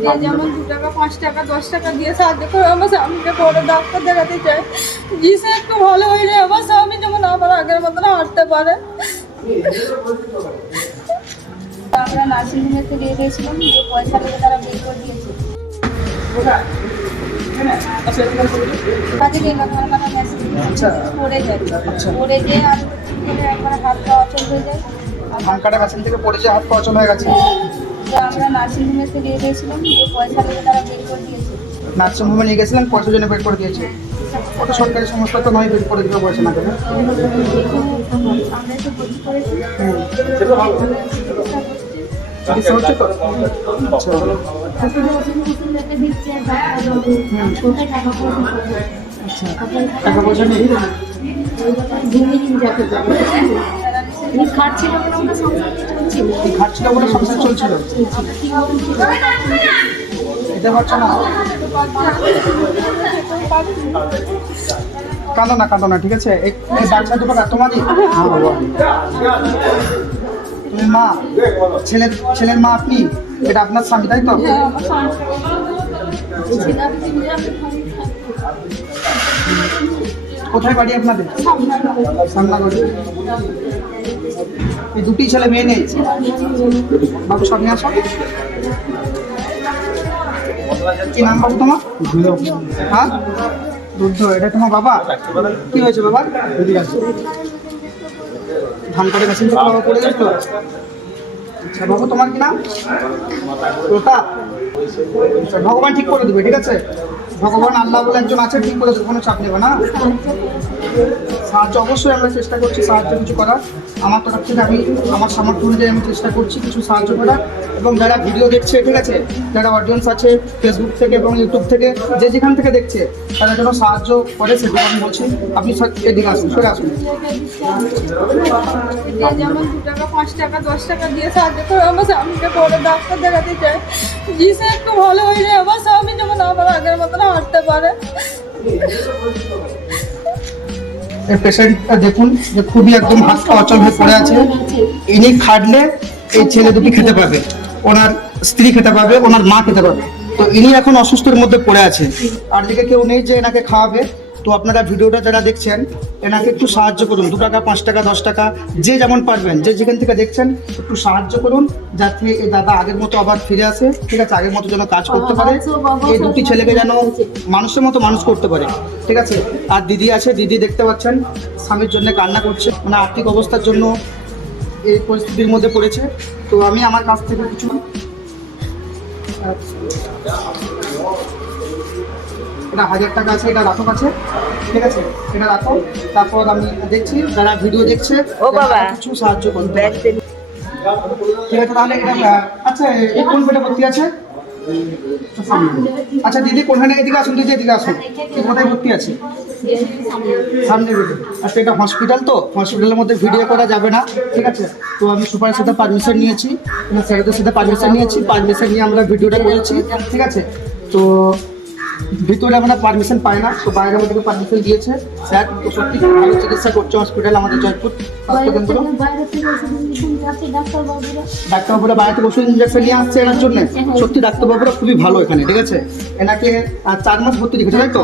যে যেমন 2 টাকা 5 টাকা 10 টাকা দিয়ে সাহায্য করে আমার স্বামীকে বড় ডাক্তার দেখাতে চাই, জিসে একটু ভালো হয়ে যায় আমার স্বামী যেমন আবার আগের মতন হাঁটতে পারে। আমরা নার্সিংহোমে থেকে এসেছিলাম, যে পয়সা লেগে তারা বের করে দিয়েছে। পড়ে যায়, পড়ে যেয়ে আর একবার হাত পা অচল হয়ে যায়। ধান কাটা মেশিন থেকে পড়েছে, হাত পা অচল হয়ে গেছে। আমরা নার্সিংহোমে থেকে এসেছিলাম, যে পয়সা লেগে তারা বের করে দিয়েছে। নার্সিংহোমে নিয়ে গেছিলাম, পয়সার জন্য বের করে দিয়েছে। ওটা সরকারি সংস্থা তো নয়, বের করে দিতে পয়সা না দেবে। আমরা একটু ভর্তি করেছি, চিকিৎসা হচ্ছে তো? আচ্ছা। টাকা পয়সা নেই? খাচ্ছিল বলে সংসার চলছিল, এটা হচ্ছে না। কাঁদো না, ঠিক আছে? এই বাচ্চা দুটো তোমারই? তুমি মা, ছেলের মা আপনি? এটা আপনার স্বামী, তাই তো? কোথায় বাড়ি আপনাদের? সামনাগড়ি। এই দুটি ছেলে মেয়ে নেই? বাবু সামনে আসো। কি নাম বাবু তোমার? হ্যাঁ, রুদ্র। এটা তোমার বাবা? কি হয়েছে বাবা? ধান কাটে মেশিন থেকে বাবা পড়ে গেছিল। আচ্ছা বাবু, তোমার কি নাম? প্রতাপ। আচ্ছা, ভগবান ঠিক করে দেবে, ঠিক আছে? ভগবান আল্লাহ বলে একজন আছে, ঠিক করে দেবে, কোনো চাপ নেবে না। সাহায্য অবশ্যই আমরা চেষ্টা করছি, সাহায্য কিছু করার। আমার তরফ থেকে আমি আমার সামর্থ্য অনুযায়ী আমি চেষ্টা করছি কিছু সাহায্য করার। এবং যারা ভিডিও দেখছে, ঠিক আছে, যারা অডিয়েন্স আছে ফেসবুক থেকে এবং ইউটিউব থেকে, যে যেখান থেকে দেখছে, তারা যেন সাহায্য করে, সেটা আমি বলছি। আপনি এদিকে আসুন, সরে আসুন। যেমন 2 টাকা 5 টাকা 10 টাকা দিয়ে সাহায্য করে আমার স্বামীকে বড় ডাক্তার দেখাতে চাই, জিসে একটু ভালো হয়ে যায় আমার স্বামী যেমন আবার আগের মতন হাঁটতে পারে। এই পেশেন্টটা দেখুন, যে খুবই একদম হাত পা অচল হয়ে পড়ে আছে। ইনি খাটলে এই ছেলে দুটি খেতে পাবে, ওনার স্ত্রী খেতে পাবে, ওনার মা খেতে পাবে। তো ইনি এখন অসুস্থের মধ্যে পড়ে আছে, আর দিকে কেউ নেই যে এনাকে খাওয়াবে। তো আপনারা ভিডিওটা যারা দেখছেন, এনাকে একটু সাহায্য করুন। 2 টাকা 5 টাকা 10 টাকা যে যেমন পারবেন, যে যেখান থেকে দেখছেন, একটু সাহায্য করুন, যাতে এই দাদা আগের মতো আবার ফিরে আসে, ঠিক আছে? আগের মতো যেন কাজ করতে পারে, এই দুটি ছেলেকে যেন মানুষের মতো মানুষ করতে পারে, ঠিক আছে? আর দিদি আছে, দিদি দেখতে পাচ্ছেন স্বামীর জন্য কান্না করছে, মানে আর্থিক অবস্থার জন্য এই পরিস্থিতির মধ্যে পড়েছে। তো আমি আমার কাছ থেকে কিছু এটা 1000 টাকা আছে, এটা রাখো কাছে, ঠিক আছে? এটা রাখো। তারপর আমি দেখছি যারা ভিডিও দেখছে, ও বাবা, কিছু সাহায্য করবে, ঠিক আছে? তাহলে এটা আচ্ছা, এই কোন বেটা ভর্তি আছে? আচ্ছা দিদি, কোনখানে? এদিকে আসুন দিদি, এদিকে আসুন। এই কোথায় ভর্তি আছে? সামনে বেটে। আচ্ছা, এটা হসপিটাল, তো হসপিটালের মধ্যে ভিডিও করা যাবে না, ঠিক আছে? তো আমি সুপারের সাথে পারমিশন নিয়েছি, স্যারদের সাথে পারমিশন নিয়েছি, পারমিশন নিয়ে আমরা ভিডিওটা করেছি, ঠিক আছে? তো ভিতরে আমরা পারমিশন পাই না, তো বাইরে আমাদেরকে পারমিশন দিয়েছে স্যার। তো সত্যি ভালো চিকিৎসা করছে হসপিটাল, আমাদের জয়পুর স্বাস্থ্যকেন্দ্র। ডাক্তারবাবুরা বাইরে থেকে ওষুধ ইঞ্জেকশন নিয়ে আসছে এনার জন্য। সত্যি ডাক্তারবাবুরা খুবই ভালো এখানে, ঠিক আছে? এনাকে 4 মাস ভর্তি রেখেছে, তাই তো?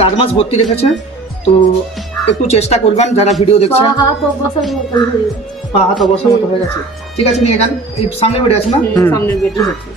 4 মাস ভর্তি রেখেছে। তো একটু চেষ্টা করবেন যারা ভিডিও দেখছেন। পা হাত অবসর মতো হয়ে গেছে, ঠিক আছে? নিয়ে যান, এই সামনে বেডে আছে না? সামনের বেডে হচ্ছে।